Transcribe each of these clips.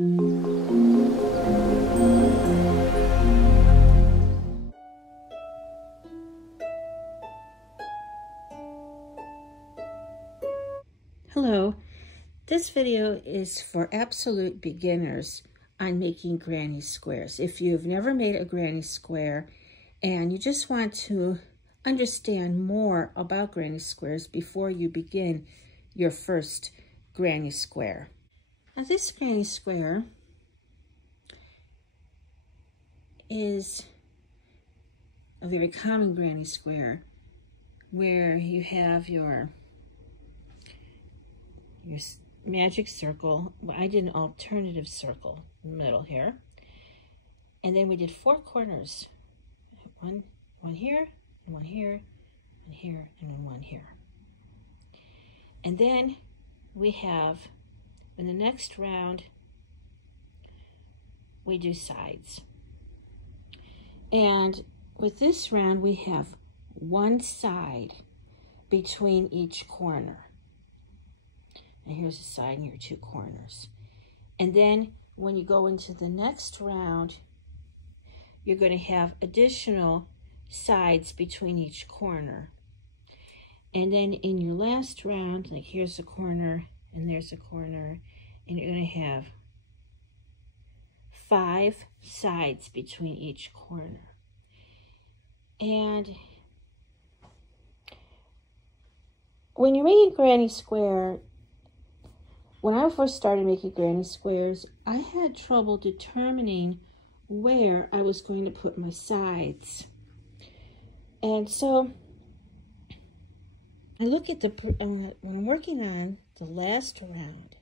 Hello, this video is for absolute beginners on making granny squares. If you've never made a granny square and you just want to understand more about granny squares before you begin your first granny square. Now this granny square is a very common granny square where you have your magic circle. Well, I did an alternative circle in the middle here. And then we did 4 corners. One here, and one here, one here, and then one here. And then we have, in the next round, we do sides. And with this round, we have one side between each corner. And here's a side and your 2 corners. And then when you go into the next round, you're going to have additional sides between each corner. And then in your last round, like here's a corner and there's a corner, and you're going to have 5 sides between each corner. And when you're making granny square, when I first started making granny squares, I had trouble determining where I was going to put my sides. And so I look at when I'm working on the last round,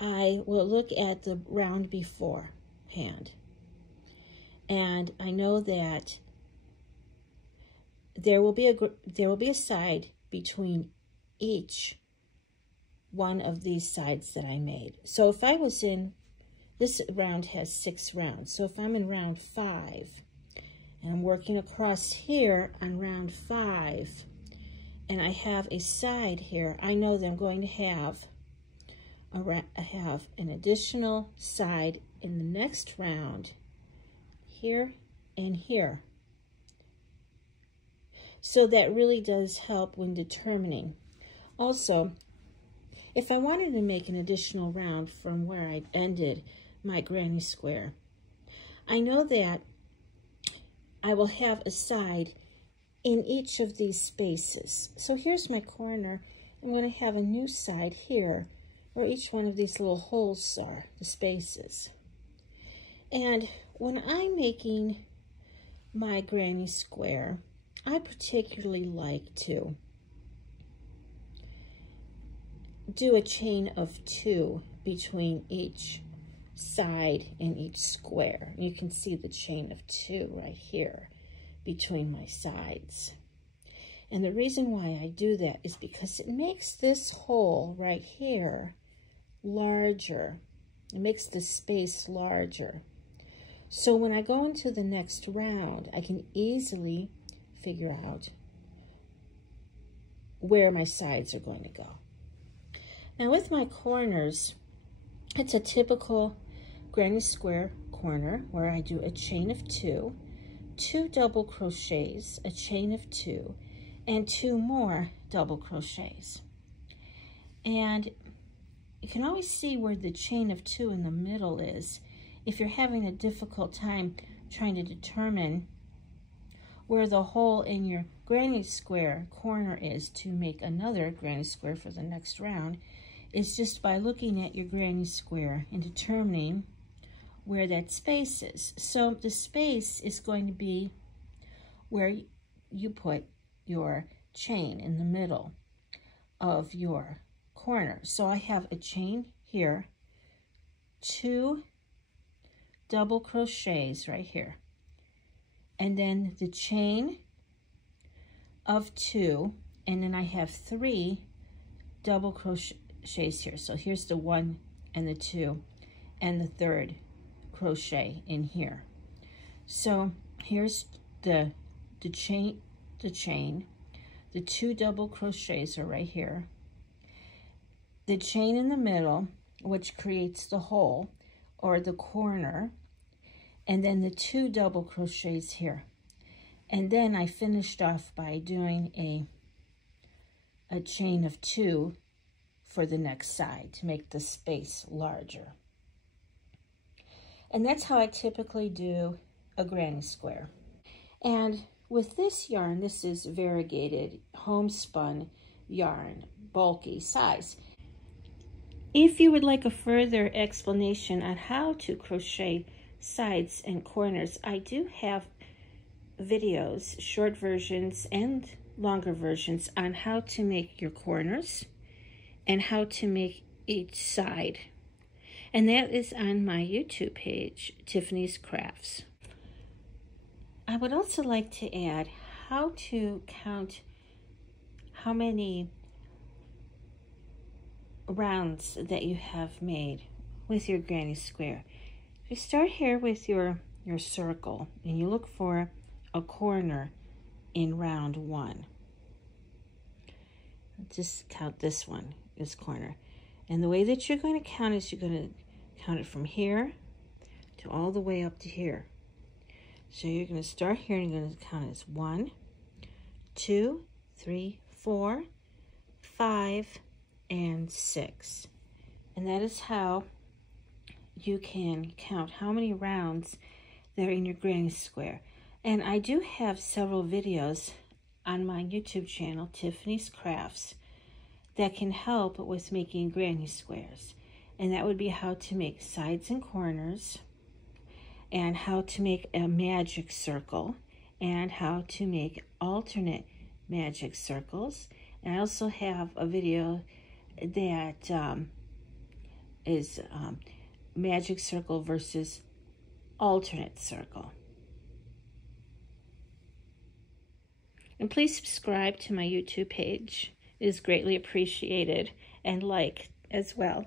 I will look at the round beforehand. And I know that there will be a side between each one of these sides that I made. So if I was in, this round has 6 rounds. So if I'm in round 5 and I'm working across here on round 5 and I have a side here, I know that I'm going to have an additional side in the next round here and here. So that really does help when determining. Also, if I wanted to make an additional round from where I ended my granny square, I know that I will have a side in each of these spaces. So here's my corner. I'm going to have a new side here where each one of these little holes are, the spaces. And when I'm making my granny square, I particularly like to do a chain of 2 between each side and each square. You can see the chain of 2 right here between my sides. And the reason why I do that is because it makes this hole right here larger. It makes the space larger. So when I go into the next round, I can easily figure out where my sides are going to go. Now with my corners, it's a typical granny square corner where I do a chain of 2, 2 double crochets, a chain of 2, and 2 more double crochets. And you can always see where the chain of 2 in the middle is if you're having a difficult time trying to determine where the hole in your granny square corner is to make another granny square for the next round. Is just by looking at your granny square and determining where that space is. So the space is going to be where you put your chain in the middle of your corner. So I have a chain here, 2 double crochets right here, and then the chain of 2, and then I have 3 double crochets here. So here's the 1 and the 2 and the 3rd crochet in here. So here's the chain, the 2 double crochets are right here. The chain in the middle which creates the hole or the corner, and then the 2 double crochets here. And then I finished off by doing a chain of 2 for the next side to make the space larger. And that's how I typically do a granny square. And with this yarn, this is variegated homespun yarn, bulky size. If you would like a further explanation on how to crochet sides and corners, I do have videos, short versions and longer versions, on how to make your corners and how to make each side. And that is on my YouTube page, Tiffany's Crafts. I would also like to add how to count how many rounds that you have made with your granny square. You start here with your circle, and you look for a corner in round 1. Just count this one, this corner. And the way that you're going to count is you're going to count it from here to all the way up to here. So you're going to start here and you're going to count it as 1, 2, 3, 4, 5, and 6. And that is how you can count how many rounds there are in your granny square. And I do have several videos on my YouTube channel, Tiffany's Crafts, that can help with making granny squares. And that would be how to make sides and corners, and how to make a magic circle, and how to make alternate magic circles. And I also have a video that is magic circle versus alternate circle. And please subscribe to my YouTube page. It is greatly appreciated, and like as well.